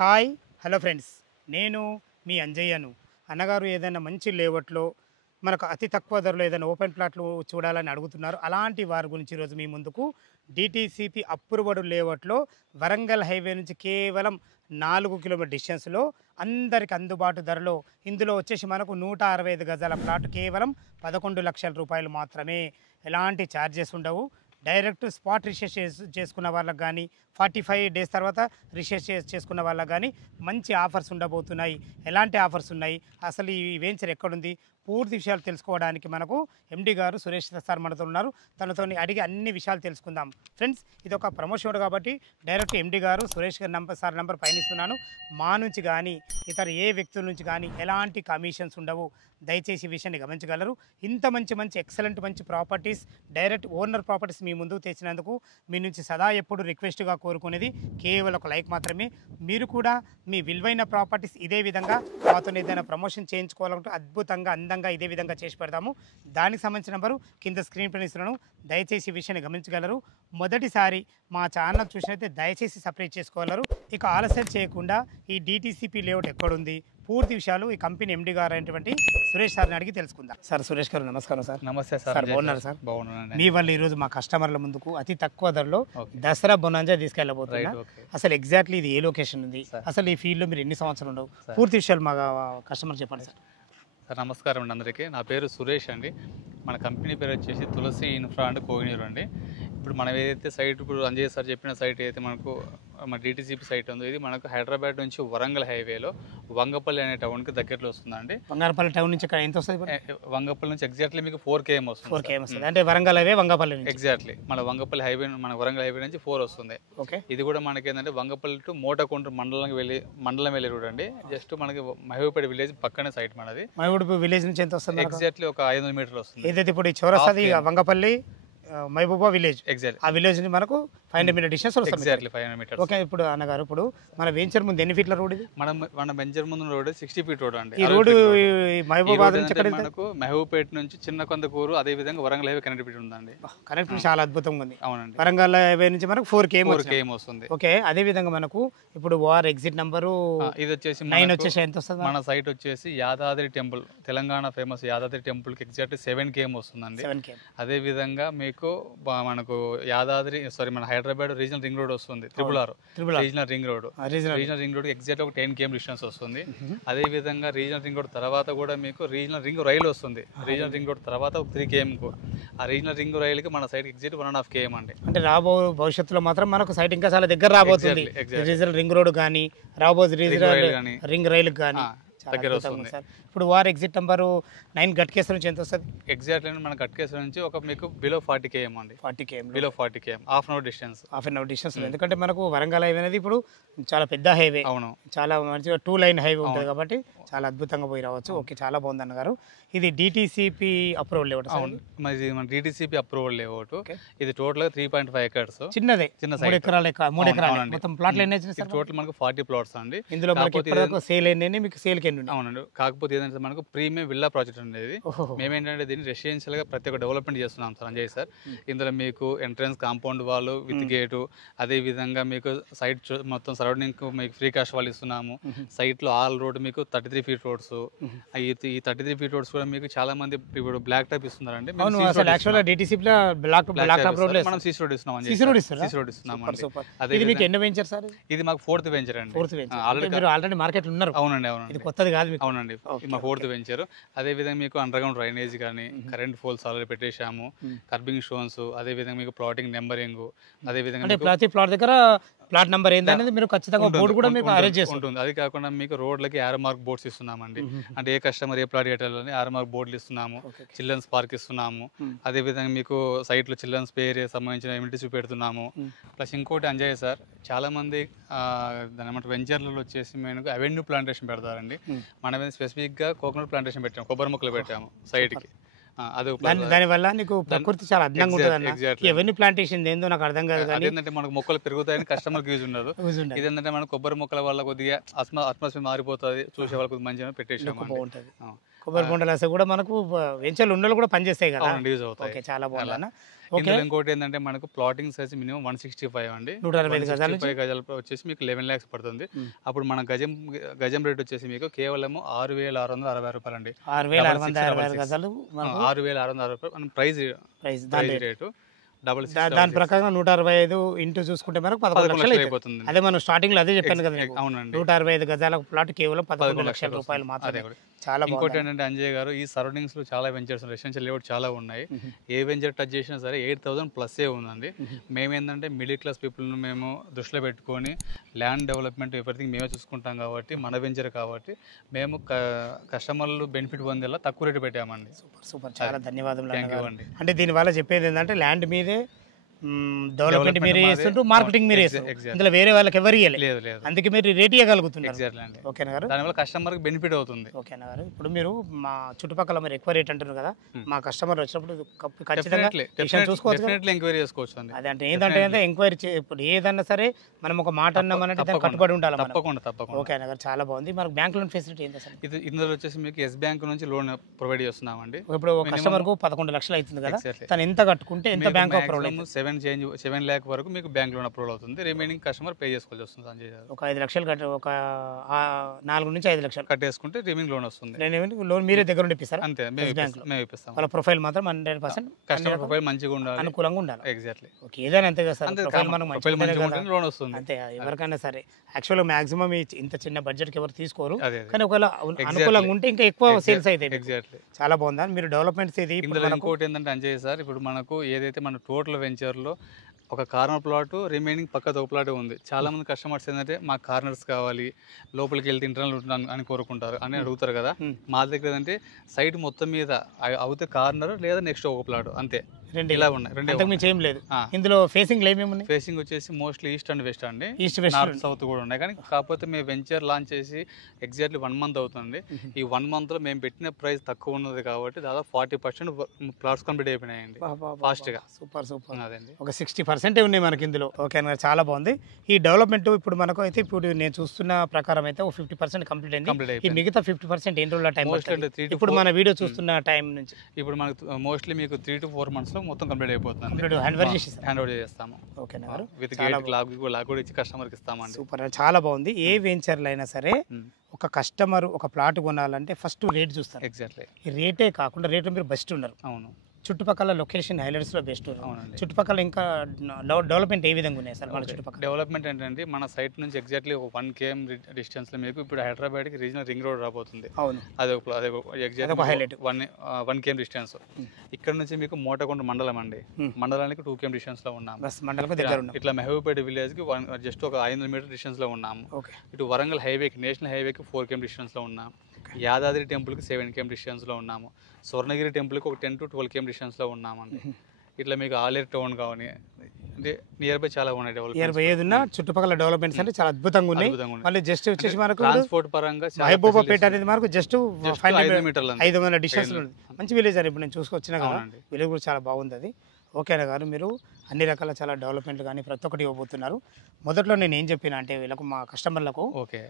Hi hello friends, నేను మీ అంజయ్యను. అన్నగారు ఏదైనా మంచి లేఅవుట్లో మనకు అతి తక్కువ ధరలో ఏదైనా ఓపెన్ ప్లాట్లు చూడాలని అడుగుతున్నారు. అలాంటి వారి గురించి ఈరోజు మీ ముందుకు డిటీసీపీ అప్రూవ్డ్ లేఅవుట్లో వరంగల్ హైవే నుంచి కేవలం 4 కిలోమీటర్ డిస్టెన్స్లో అందరికి అందుబాటు ధరలో ఇందులో వచ్చేసి మనకు 165 గజాల ప్లాట్ కేవలం 11 లక్షల రూపాయలు మాత్రమే. ఎలాంటి ఛార్జెస్ ఉండవు. డైరెక్ట్ స్పాట్ రిజిస్టర్ చేసుకున్న వాళ్ళకి కానీ 45 డేస్ తర్వాత రిజిస్టర్ చేసుకున్న వాళ్ళకి కానీ మంచి ఆఫర్స్ ఉండబోతున్నాయి. ఎలాంటి ఆఫర్స్ ఉన్నాయి, అసలు ఈ వెంచర్ ఎక్కడుంది, పూర్తి విషయాలు తెలుసుకోవడానికి మనకు ఎండి గారు సురేష్ సార్ మనతో ఉన్నారు. తనతో అడిగి అన్ని విషయాలు తెలుసుకుందాం. ఫ్రెండ్స్, ఇది ఒక ప్రమోషన్ కాబట్టి డైరెక్ట్ ఎండి గారు సురేష్ గారి సార్ నంబర్ పైన ఇస్తున్నాను. మా నుంచి కానీ ఇతర ఏ వ్యక్తుల నుంచి కానీ ఎలాంటి కమిషన్స్ ఉండవు. దయచేసి ఈ విషయాన్ని గమనించగలరు. ఇంత మంచి ఎక్సలెంట్ మంచి ప్రాపర్టీస్ డైరెక్ట్ ఓనర్ ప్రాపర్టీస్ మీ ముందుకు తెచ్చినందుకు మీ నుంచి సదా ఎప్పుడు రిక్వెస్ట్గా కోరుకునేది కేవలం ఒక లైక్ మాత్రమే. మీరు కూడా మీ విలువైన ప్రాపర్టీస్ ఇదే విధంగా మాతో ఏదైనా ప్రమోషన్ చేయించుకోవాలంటే అద్భుతంగా అందంగా ఇదే విధంగా చేసి పెడతాము. దానికి సంబంధించిన నెంబరు కింద స్క్రీన్ పైన ఇస్తున్నాను. దయచేసి ఈ విషయాన్ని గమనించగలరు. మొదటిసారి మా ఛానల్ చూసినైతే దయచేసి సబ్స్క్రైబ్ చేసుకోగలరు. ఇక ఆలస్యం చేయకుండా ఈ డిటీసీపీ లేఅవుట్ ఎక్కడుంది, పూర్తి విషయాలు ఈ కంపెనీ ఎండి గారు అయినటువంటి సురేష్ సార్ని అడిగి తెలుసుకుందాం. సార్ సురేష్ గారు నమస్కారం. సార్ నమస్తే సార్. బాగున్నారు సార్? బాగున్నాను. మీ వల్ల ఈరోజు మా కస్టమర్ల ముందుకు అతి తక్కువ ధరలో దసరా బొనాంజా తీసుకెళ్ళబోతున్నా. అసలు ఎగ్జాక్ట్లీ ఇది ఏ లొకేషన్ ఉంది, అసలు ఈ ఫీల్డ్లో మీరు ఎన్ని సంవత్సరాలు ఉండవు, పూర్తి విషయాలు మా కస్టమర్ చెప్పండి సార్. సార్ నమస్కారం అండి అందరికీ. నా పేరు సురేష్ అండి. మన కంపెనీ పేరు వచ్చేసి తులసి ఇన్ఫ్రా అండ్ కోహినూర్ అండి. ఇప్పుడు మనం ఏదైతే సైట్ ఇప్పుడు అంజయ్ సార్ చెప్పిన సైట్ ఏదైతే మనకు మన డిటీసీపీ సైట్ ఉందో ఇది మనకు హైదరాబాద్ నుంచి వరంగల్ హైవేలో వంగపల్లి అనే టౌన్కి దగ్గరలో వస్తుందండి. బంగారపల్లి టౌన్ నుంచి ఎంత వస్తుంది? వంగపల్లి నుంచి ఎగ్జాక్ట్లీ మీకు 4 km వస్తుంది. 4 km వస్తుంది అంటే వరంగల్ హైవే వంగపల్లి నుంచి. ఎగ్జాక్ట్లీ మన వంగపల్లి హైవే మన వరంగల్ హైవే నుంచి 4 వస్తుంది. ఓకే. ఇది కూడా మనకి ఏంటంటే వంగపల్లి టు మోటకొండ్రు మండలం వెళ్ళి రోడ్ అండి. జస్ట్ మనకి మహబూపేట విలేజ్ పక్కనే సైట్ మనది. మహబూబ్ విలేజ్ నుంచి ఎంత వస్తుంది? ఎగ్జాక్ట్లీ ఒక 500 మీటర్లు వస్తుంది. ఏదైతే ఇప్పుడు చౌరస్తాది వంగపల్లి మహబూబా విలేజ్, ఎగ్జాక్ట్లీ ఆ విలేజ్ నుంచి మనకు 500 మీటర్ డిస్టెన్స్ వస్తుంది. Exactly 500 meters. ఓకే. ఇప్పుడు అన్నగారు ఇప్పుడు మన వెంచర్ ముందు ఎన్ని ఫీట్ల రోడ్ ఇది? మన వెంచర్ ముందు రోడ్ 60 feet రోడ్ అండి. ఈ రోడ్ మహబూబాబాద్ నుంచి ఎక్కడ మనకు మహబూపేట నుంచి చిన్న కొందకూరు అదే విధంగా వరంగల్ హైవే కనెక్టివిటీ ఉందండి. కనెక్టివిటీ చాలా అద్భుతంగా ఉంది. అవునండి. వరంగల్ హైవే నుంచి మనకు 4 km వస్తుంది. ఓకే. అదే విధంగా మనకు ఇప్పుడు వార్ ఎగ్జిట్ నంబరు ఇది వచ్చేసి 9 వచ్చేసి ఎంత వస్తుంది? మన సైట్ వచ్చేసి Yadadri temple, Telangana famous Yadadri temple కి ఎగ్జాక్ట్ 7 km వస్తుందండి. 7 km. అదే విధంగా మీకు మనకు యాదాద్రి మన హైదరాబాద్ రీజనల్ రింగ్ రోడ్ వస్తుంది. Triple regional ring road. Regional ring road exact ఒక 10 km డిస్టెన్స్ వస్తుంది. అదే విధంగా రీజనల్ రింగ్ రోడ్ తర్వాత కూడా మీకు రీజనల్ రింగ్ రైలు వస్తుంది. రీజనల్ రింగ్ రోడ్ తర్వాత ఒక 3 km కు ఆ రీజనల్ రింగ్ రైలుకి మన సైట్ ఎగ్జాక్ట్ 1.5 km అండి. అంటే భవిష్యత్తులో మాత్రం మనకు సైట్ ఇంకా చాలా దగ్గర రాబోతుంది. రీజనల్ రింగ్ రోడ్ కానీ రాబోతుంది రీజనల్ రింగ్ రైలు కానీ దగ్గర వస్తుంది. ఇప్పుడు వార్ ఎగ్జిట్ నంబరు 9 గట్కేశ్వర నుంచి ఎంత వస్తుంది? ఎగ్జాక్ట్లీ మన గట్కేశ్వర నుంచి ఒక మీకు బిలో 40 km అండి. 40 km, below 40 km, half an hour distance. ఎందుకంటే మనకు వరంగల్ హైవే అనేది ఇప్పుడు చాలా పెద్ద హైవే. అవును. చాలా మంచిగా 2 లైన్ హైవే ఉంటుంది కాబట్టి చాలా అద్భుతంగా పోయి రావచ్చు. ఓకే, చాలా బాగుంది అన్నగారు. ఇది డిటీసీపీ అప్రూవల్ లేఅవుట్. అవును, మరి మన డిటీసీపీ అప్రూవల్ లేఅవుట్. ఇది టోటల్ గా 3.5 acres. చిన్న 3 ఎకరాలు మొత్తం ప్లాట్లు ఎన్ని వచ్చినాయి సార్? టోటల్ మనకు 40 plots అండి. ఇందులో మనకి సేల్ ఎన్ని మీకు సేల్ కి ఎన్ని? అవునండి. కాకపోతే ఏంటంటే మనకు ప్రీమియం విల్లా ప్రాజెక్ట్ ఉండేది. మేమేంటంటే దీన్ని రెసిడెన్షియల్ గా ప్రతి ఒక్క డెవలప్మెంట్ చేస్తున్నాం సార్ అంజయ్ సార్. ఇందులో మీకు ఎంట్రన్స్ కాంపౌండ్ వాళ్ళు విత్ గేటు, అదే విధంగా మీకు సైట్ మొత్తం సరౌండింగ్ మీకు ఫ్రీ కాస్ట్ వాళ్ళు ఇస్తున్నాము. సైట్ లో ఆల్ రోడ్ మీకు 33 feet రోడ్స్. ఈ 33 feet రోడ్స్ కూడా మీకు చాలా మంది ఇప్పుడు బ్లాక్ టాప్ ఇస్తున్నారండి. మనం సీసీ రోడ్ ఇస్తున్నాం. ఇది మీకు ఎన్ని వెంచర్ సార్? ఇది మాకు 4th వెంచర్ అండి. ఆల్రెడీ మార్కెట్ ఉన్నారు. అవునండి. ఇది కొత్తది కాదు. అవునండి, మా 4th వెంచర్. అదే విధంగా మీకు అండర్ గ్రౌండ్ డ్రైనేజ్ కానీ కరెంట్ పోల్స్ ఆల్రెడీ పెట్టేశాము. కర్బింగ్ స్టోన్స్, అదే విధంగా మీకు ప్లాటింగ్ నెంబరింగ్, అదే విధంగా ప్రతి ప్లాట్ దగ్గర ప్లాట్ నెంబర్ ఏంటనేది మీరు ఖచ్చితంగా బోర్డు కూడా మీకు అరేంజ్ చేసి ఉంటుంది. అది కాకుండా మీకు రోడ్లకి ఆరో మార్క్ బోర్డ్స్ ఇస్తున్నామండి. అంటే ఏ కస్టమర్ ఏ ప్లాట్ కట్టాలని ఆరో మార్క్ బోర్డులు ఇస్తున్నాము. చిల్డ్రన్స్ పార్క్ ఇస్తున్నాము. అదే విధంగా మీకు సైట్ లో చిల్డ్రన్స్ ప్లే ఏరియా సంబంధించిన ఎమ్యూనిటీస్ పెడుతున్నాము. ప్లస్ ఇంకోటి అంజయ్ సార్, చాలా మంది దాని వెంచర్లలో వచ్చేసి మేము అవెన్యూ ప్లాంటేషన్ పెడతారండి. మనం స్పెసిఫిక్ గా కోకోనట్ ప్లాంటేషన్ పెట్టాము, కొబ్బరి మొక్కలు పెట్టాము సైడ్ కి. దానివల్ల నీకు ప్రకృతి చాలా అద్భుతంగా ఉంటుంది అన్న. ఎవరిని ప్లాంటేషన్ ఏందో నాకు అర్థం కాదు. ఏంటంటే మనకు మొక్కలు పెరుగుతాయని కస్టమర్ యూజ్ ఉండదు. ఇదేంటంటే మన కొబ్బరి మొక్కల వల్ల కొద్దిగా అట్మాస్ఫియర్ మారిపోతుంది, చూసే వాళ్ళకి మంచిగా పెట్టేసాము. కొబ్బరి బొండలు వస్తే కూడా మనకు వెంచర్లు ఉండలు కూడా పనిచేస్తాయి కదా. యూజ్ అవుతాయి. ఓకే, చాలా బాగుంది అన్న. ఇందులో ఇంకోటి ఏంటంటే మనకు ప్లాటింగ్ సైజ్ మినిమం 165 అండి. 165 గజాలు వచ్చేసి మీకు 11 lakhs పడుతుంది. అప్పుడు మన గజం రేట్ వచ్చేసి మీకు కేవలం 6,660 రూపాయలు అండి. 6,660 రూపాయలు మన ప్రైస్ రేటు. దాని ప్రకారం 165 ఇంటూ చూసుకుంటే మనకు 11 లక్షలు అయిపోతుంది. అదే మనం స్టార్టింగ్ లో అదే చెప్పాను కదా, అవునండి. 165 గజాల ప్లాట్ కేవలం 11 లక్షల రూపాయలు మాత్రమే. చాలా ఇంకోటి ఏంటంటే అంజయ్ గారు, ఈ సరౌండింగ్స్ లో చాలా వెంచర్స్ రెసిడెన్షియల్ లేఅవుట్ చాలా ఉన్నాయి. ఏ వెంచర్ టచ్ చేసినా సరే 8,000+ ఉందండి. మేమేంటంటే మిడిల్ క్లాస్ పీపుల్ మేము దృష్టిలో పెట్టుకొని ల్యాండ్ డెవలప్మెంట్ ఎవ్రీథింగ్ మేమే చూసుకుంటాం కాబట్టి, మన వెంచర్ కాబట్టి మేము కస్టమర్లు బెనిఫిట్ పొందేలా తక్కువ రేటు పెట్టామండి. సూపర్, చాలా ధన్యవాదాలు అండి. అంటే దీనివల్ల చెప్పేది ఏంటంటే ల్యాండ్ మీదే డెవలప్మెంట్ మీరే చేస్తుంటూ మార్కెటింగ్ మీరే చేస్తారు, ఇందులో వేరే వాళ్ళకి ఎవరు ఇవ్వలేదు. అందుకే మీరు రేట్ ఇవ్వగలుగుతున్నారు. ఓకేనా గారు, దానివల్ల కస్టమర్ కి బెనిఫిట్ అవుతుంది. ఓకేనా గారు, ఇప్పుడు మీరు మా చుట్టుపక్కల మీరు ఎక్కువ రేట్ అంటున్నారు కదా, మా కస్టమర్ వచ్చినప్పుడు ఖచ్చితంగా చూసుకోవచ్చు, ఎంక్వైరీ చేసుకోవచ్చు. అదే అంటే ఏంటంటే ఎంక్వైరీ ఇప్పుడు ఏదన్నా సరే మనం ఒక మాట అన్నామనంటే దానికి కట్టుబడి ఉండాలి. తప్పకుండా. ఓకేనా గారు, చాలా బాగుంది. మనకు బ్యాంక్ లోన్ ఫెసిలిటీ ఏంటి అసలు? ఇందులో వచ్చేసి మీకు ఎస్ బ్యాంక్ నుంచి లోన్ ప్రొవైడ్ చేస్తున్నామండి. ఇప్పుడు కస్టమర్ కు 11 లక్షలు అవుతుంది కదా, తను ఎంత కట్టుకుంటే ఎంత బ్యాంక్ అప్రూవల్ 7 lakh వరకు మీకు బ్యాంక్ లోన్ అప్రూవల్ అవుతుంది. రిమైనింగ్ కస్టమర్ పే చేసుకోవాల్సి వస్తుంది. సంజయ్ గారు, ఒక 5 లక్షలు ఒక 4 నుంచి 5 లక్షలు కట్టేసుకుంటే రిమైనింగ్ లోన్ వస్తుంది. లోన్ మీరే దగ్గర ఉండి ఇప్పిస్తారా? అంతే, మేము ఇప్పిస్తాం. వాళ్ళ ప్రొఫైల్ మాత్రం 100% కస్టమర్ ప్రొఫైల్ మంచిగా ఉండాలి, అనుకూలంగా ఉండాలి. ఎగ్జాక్ట్లీ. ఓకే, ఏదైనా అంతే కదా సార్, ప్రొఫైల్ లోన్ వస్తుంది. అంతే, ఎవరికైనా సరే. యాక్చువల్గా మాక్సిమం ఇంత చిన్న బడ్జెట్ కి ఎవరు తీసుకోరు, కానీ ఒకవేళ అనుకూలంగా ఉంటే ఇంకా ఎక్కువ సేల్స్ అయితే. ఎగ్జాక్ట్లీ, చాలా బాగుంది. మీరు డెవలప్మెంట్స్ ఇది ఇంకోటి ఏంటంటే అంజయ్ సార్, ఇప్పుడు మనకు ఏదైతే మన టోటల్ వెంచర్ లో ఒక కార్నర్ ప్లాట్ రిమైనింగ్ పక్కతో ఒక ప్లాట్ ఉంది. చాలా మంది కస్టమర్స్ ఏంటంటే మాకు కార్నర్స్ కావాలి, లోపలికి వెళ్తే ఇంటర్నల్ ఉంటాను అని కోరుకుంటారు అని అడుగుతారు కదా. మా దగ్గర ఏంటంటే సైట్ మొత్తం మీద అవుతే కార్నర్ లేదా నెక్స్ట్ ఒక ప్లాట్ అంతే, ఇలా ఉన్నాయి. ఏం లేదు ఇందులో. ఫేసింగ్ ఏమేమి? ఫేసింగ్ వచ్చేసి మోస్ట్లీ ఈస్ట్ అండ్ వెస్ట్ అండి, నార్త్ సౌత్ కూడా ఉన్నాయి. కానీ కాకపోతే మేము వెంచర్ లాంచ్ చేసి ఎగ్జాక్ట్లీ 1 month అవుతుంది. ఈ 1 month లో మేము పెట్టిన ప్రైస్ తక్కువ ఉన్నది కాబట్టి దాదాపు 40% ప్లాట్స్ కంప్లీట్ అయిపోయినాయండి ఫాస్ట్ గా. సూపర్. అదండి, ఒక 60% ఉన్నాయి మనకి ఇందులో. ఓకే, చాలా బాగుంది. ఈ డెవలప్మెంట్ ఇప్పుడు మనకు అయితే ఇప్పుడు నేను చూస్తున్న ప్రకారం అయితే ఒక 50% కంప్లీట్ అయింది. ఈ మిగతా 50% ఎన్ని రోజుల టైం? ఇప్పుడు మన వీడియో చూస్తున్న టైం నుంచి ఇప్పుడు మనకు మోస్ట్లీ మీకు 3 to 4 months లో మొత్తం కంప్లీట్ అయిపోతుంది. హ్యాండ్ ఓవర్ చేస్తాము. ఓకేనా, విత్ లాగ్ కూడా ఇచ్చి కస్టమర్ కి ఇస్తామండి. సూపర్, చాలా బాగుంది. ఏ వెంచర్లో అయినా సరే ఒక కస్టమర్ ఒక ప్లాట్ కొనాలంటే ఫస్ట్ రేట్ చూస్తారు. ఎగ్జాక్ట్లీ, ఈ రేటే కాకుండా రేట్లో మీరు బెస్ట్ ఉన్నారు. అవును, చుట్టుపక్కల లొకేషన్ హైలైట్స్ లో బెస్ట్. చుట్టుపక్కల ఇంకా డెవలప్మెంట్ ఏ విధంగా ఉన్నాయి సార్ మన చుట్టుపక్కల? డెవలప్మెంట్ ఏంటంటే మన సైట్ నుంచి ఎగ్జాక్ట్లీ ఒక 1 km డిస్టెన్స్ లో మీకు ఇప్పుడు హైదరాబాద్ కి రీజనల్ రింగ్ రోడ్ రాబోతుంది. అవును, అదే ఎగ్జాక్ట్ హైలైట్ 1 km డిస్టెన్స్. ఇక్కడ నుంచి మీకు మోటకొండ మండలం అండి, మండలానికి 2 km డిస్టెన్స్ లో ఉన్నాము. ఇట్లా మహబూబ్పేట విలేజ్ కి జస్ట్ ఒక 500 మీటర్ డిస్టెన్స్ లో ఉన్నాము. ఇటు వరంగల్ హైవేకి, నేషనల్ హైవేకి 4 km డిస్టెన్స్ లో ఉన్నాము. యాదాద్రి టెంపుల్కి 7 km డిస్టెన్స్లో ఉన్నాము. స్వర్ణగిరి టెంపుల్కి ఒక 10 to 12 km డిస్టెన్స్లో ఉన్నామండి. ఇట్లా మీకు ఆలేరు టౌన్ కావాలి అంటే నియర్ బై చాలా ఉన్నాయి. డెవలప్మెంట్ చుట్టుపక్కల డెవలప్మెంట్స్ అంటే చాలా అద్భుతంగా ఉన్నాయి. మళ్ళీ జస్ట్ వచ్చేసి మనకు ట్రాన్స్పోర్ట్ పరంగా మహబూబాపేట అనేది మనకు జస్ట్ 500 మీటర్లు 500 డిస్టెన్స్ ఉంది. మంచి విలేజ్ అని ఇప్పుడు నేను చూసుకొచ్చినా కదా, విలేజ్ కూడా చాలా బాగుంది అది. ఓకేనా గారు, మీరు అన్ని రకాల చాలా డెవలప్మెంట్ కానీ ప్రతి ఒక్కటి ఇవ్వబోతున్నారు. మొదట్లో నేను ఏం చెప్పిన అంటే వీళ్ళకు మా కస్టమర్లకు ఓకే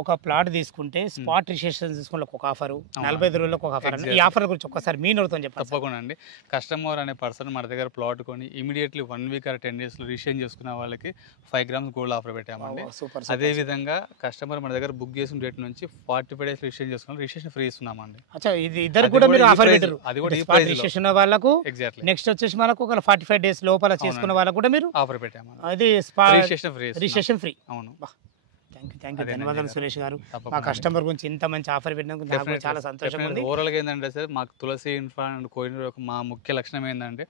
ఒక ప్లాట్ తీసుకుంటే స్పాట్ రిజిస్ట్రేషన్ తీసుకుంటే ఒక ఆఫర్, 45 రోజులకు ఒక ఆఫర్. ఈ ఆఫర్ గురించి ఒక్కసారి మీ నోటితో చెప్పండి. తప్పకుండా అండి. కస్టమర్ అనే పర్సన్ మన దగ్గర ప్లాట్ కొని ఇమీడియట్లీ 1 week or 10 days లో రిజిస్ట్రేషన్ చేసుకున్న వాళ్ళకి 5 grams గోల్డ్ ఆఫర్ పెట్టామండి. అదే విధంగా కస్టమర్ మన దగ్గర బుక్ చేసిన డేట్ నుంచి 45 days రిజిస్ట్రేషన్ చేసుకున్న రిజిస్ట్రేషన్ ఫ్రీ ఇస్తున్నామండి. అచ్చా, ఇది ఇద్దరు కూడా మీరు ఆఫర్ పెట్టారు. అది కూడా రిజిస్ట్రేషన్ వాళ్ళకు ఎగ్జాక్ట్లీ. నెక్స్ట్ వచ్చేసి మనకు ఒక 45 days లోపల చేసుకున్న వాళ్ళకు కూడా మీరు ఆఫర్ పెట్టాము. అది రిజిస్ట్రేషన్ ఫ్రీ. అవును, థ్యాంక్ యూ, ధన్యవాదాలు సురేష్ గారు. మా కస్టమర్ గురించి ఇంత మంచి ఆఫర్ పెట్టినందుకు నాకు చాలా సంతోషంగా ఉంది. ఓవరాల్గా ఏంటంటే సార్, మాకు తులసి ఇన్ఫ్రా అండ్ కోహినూర్ మా ముఖ్య లక్షణం ఏంటంటే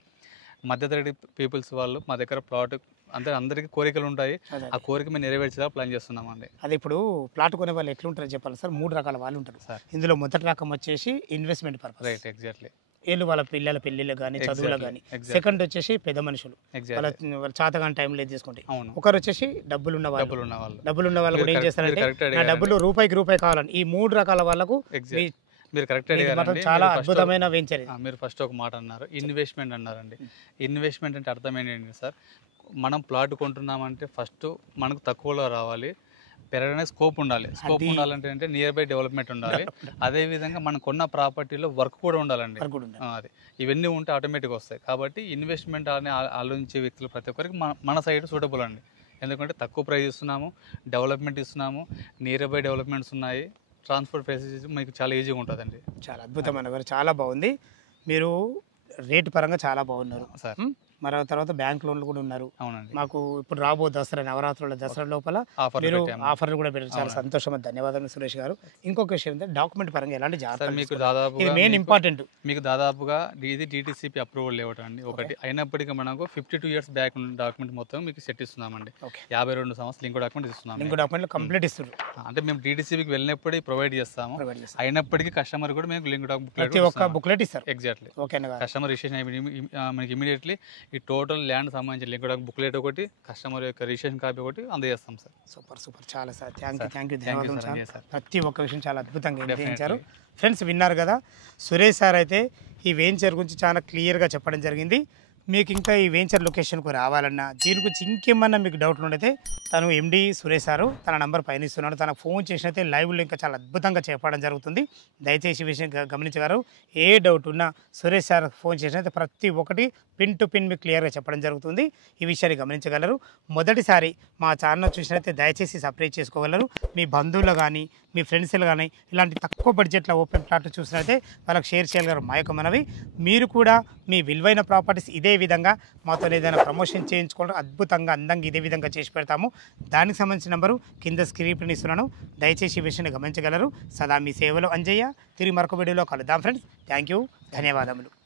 మధ్యతరగతి పీపుల్స్ వాళ్ళు మా దగ్గర ప్లాట్ అంటే అందరికీ కోరికలు ఉంటాయి, ఆ కోరిక మేము నెరవేర్చేలా ప్లాన్ చేస్తున్నామండి. అది ఇప్పుడు ప్లాట్ కొనే వాళ్ళు ఎట్లుంటారో చెప్పాలి సార్. 3 రకాల వాళ్ళు ఉంటారు సార్. ఇందులో మొదటి రకం వచ్చేసి ఇన్వెస్ట్మెంట్ పర్పస్, రైట్, ఎగ్జాక్ట్లీ. వీళ్ళు వాళ్ళ పిల్లల పెళ్లిళ్ళు కానీ చదువులకు కానీ. సెకండ్ వచ్చేసి పెద్ద మనుషులు, వాళ్ళ చాతగాని టైంలో తీసుకుంటే. ఒకరు వచ్చేసి డబ్బులు ఉన్న వాళ్ళు కూడా ఏం చేస్తారంటే నా డబ్బులు రూపాయికి రూపాయి కావాలని. ఈ 3 రకాల వాళ్ళకు మీరు కరెక్ట్ అడిగారు. చాలా అద్భుతమైన వెంచర్. మీరు ఫస్ట్ ఒక మాట అన్నారు, ఇన్వెస్ట్మెంట్ అన్నారండి. ఇన్వెస్ట్మెంట్ అంటే అర్థం ఏంటండి సార్, మనం ప్లాట్ కొంటున్నామంటే ఫస్ట్ మనకు తక్కువలో రావాలి, పెరగడానికి స్కోప్ ఉండాలి. స్కోప్ అది- ఉండాలంటే అంటే నియర్ బై డెవలప్మెంట్ ఉండాలి. అదే విధంగా మనం కొన్న ప్రాపర్టీలో వర్క్ కూడా ఉండాలండి. వరకు కూడా ఉండాలి. అది ఇవన్నీ ఉంటే ఆటోమేటిక్గా వస్తాయి. కాబట్టి ఇన్వెస్ట్మెంట్ అని ఆలోచించే వ్యక్తులు ప్రతి ఒక్కరికి మన సైడ్ సూటబుల్ అండి. ఎందుకంటే తక్కువ ప్రైస్ ఇస్తున్నాము, డెవలప్మెంట్ ఇస్తున్నాము, నియర్ బై డెవలప్మెంట్స్ ఉన్నాయి, ట్రాన్స్పోర్ట్ ఫెసిలిటీస్ మీకు చాలా ఈజీగా ఉంటుందండి. చాలా అద్భుతమైన గారు, చాలా బాగుంది. మీరు రేటు పరంగా చాలా బాగున్నారు సార్ మరి తర్వాత బ్యాంక్ లోన్లు కూడా ఉన్నారు. అవునండి. మాకు ఇప్పుడు రాబో దసరా నవరాత్రుల దసరా లోపల ఆఫర్ మీరు పెట్టాము. ఆఫర్లు కూడా పెట్టారు. చాలా అవునండి. సంతోషం, ధన్యవాదాలు సురేష్ గారు. ఇంకొక విషయం ఏంటంటే డాక్యుమెంట్ పరంగా ఎలాంటి సార్ జాగ్రత్తలు మీకు తీసుకోవాలి? దాదాపుగా ఇది మెయిన్ ఇంపార్టెంట్. మీకు దాదాపుగా ఇది DTCP అప్రూవల్ లేవటం అండి ఒకటి. అయినప్పటికీ మనకు 52 years బ్యాక్ ఉన్న డాక్యుమెంట్ మొత్తం మీకు సెట్ ఇస్తున్నామండి. ఓకే. 52 సంవత్సరాలు ఇంకో డాక్యుమెంట్ ఇస్తున్నాము. ఇంకో డాక్యుమెంట్లు కంప్లీట్ ఇస్తారు, అంటే మేము DTCPకి వెళ్ళినప్పుడే ప్రొవైడ్ చేస్తాము. ప్రొవైడ్ చేస్తారు. అయినప్పటికీ కస్టమర్ కూడా మేము లింక్ ప్రతి ఒక్క బుక్లెట్ ఇస్తారు. ఎగ్జాక్ట్లీ ఓకేనా గారు? కస్టమర్ రిజిస్ట్రేషన్ మనకి ఇమీడియట్లీ ఈ టోటల్ ల్యాండ్ సంబంధించిన లింక్ బుక్లెట్ ఒకటి, కస్టమర్ యొక్క రిజిస్ట్రేషన్ కాపీ ఒకటి అందజేస్తాం సార్. సూపర్ సూపర్, చాలా sir, thank you Thank you, ధన్యవాదాలు sir. సార్. Yes, sir. ప్రతి ఒక్క విషయం చాలా అద్భుతంగా చేయించారు. Definitely. ఫ్రెండ్స్ విన్నారు కదా, సురేష్ సార్ అయితే ఈ వెంచర్ గురించి చాలా క్లియర్గా చెప్పడం జరిగింది. మీకు ఇంకా ఈ వెంచర్ లొకేషన్కు రావాలన్నా దీని గురించి ఇంకేమన్నా మీకు డౌట్లు ఉండైతే తను MD సురేష్ సారు తన నంబర్ పైన ఇస్తున్నాడు. తనకు ఫోన్ చేసినైతే లైవ్లో ఇంకా చాలా అద్భుతంగా చెప్పడం జరుగుతుంది. దయచేసి ఈ విషయం గమనించగలరు. ఏ డౌట్ ఉన్నా సురేష్ సార్ ఫోన్ చేసినైతే ప్రతి ఒక్కటి పిన్ టు పిన్ మీకు క్లియర్గా చెప్పడం జరుగుతుంది. ఈ విషయాన్ని గమనించగలరు. మొదటిసారి మా ఛానల్ చూసినైతే దయచేసి సబ్స్క్రైబ్ చేసుకోగలరు. మీ బంధువులు కానీ మీ ఫ్రెండ్స్లు కానీ ఇలాంటి తక్కువ బడ్జెట్లో ఓపెన్ ప్లాట్లు చూసినైతే వాళ్ళకి షేర్ చేయగలరు. మా యొక్క మనవి, మీరు కూడా మీ విలువైన ప్రాపర్టీస్ ఇదే విధంగా మాతో ఏదైనా ప్రమోషన్ చేయించుకోవడం అద్భుతంగా అందంగా ఇదే విధంగా చేసి పెడతాము. దానికి సంబంధించిన నెంబరు కింద స్క్రీన్ ఇస్తున్నాను. దయచేసి ఈ విషయాన్ని గమనించగలరు. సదా మీ సేవలో అంజయ్య. తిరిగి మరొక వీడియోలో కలుద్దాం ఫ్రెండ్స్. థ్యాంక్ యూ, ధన్యవాదములు.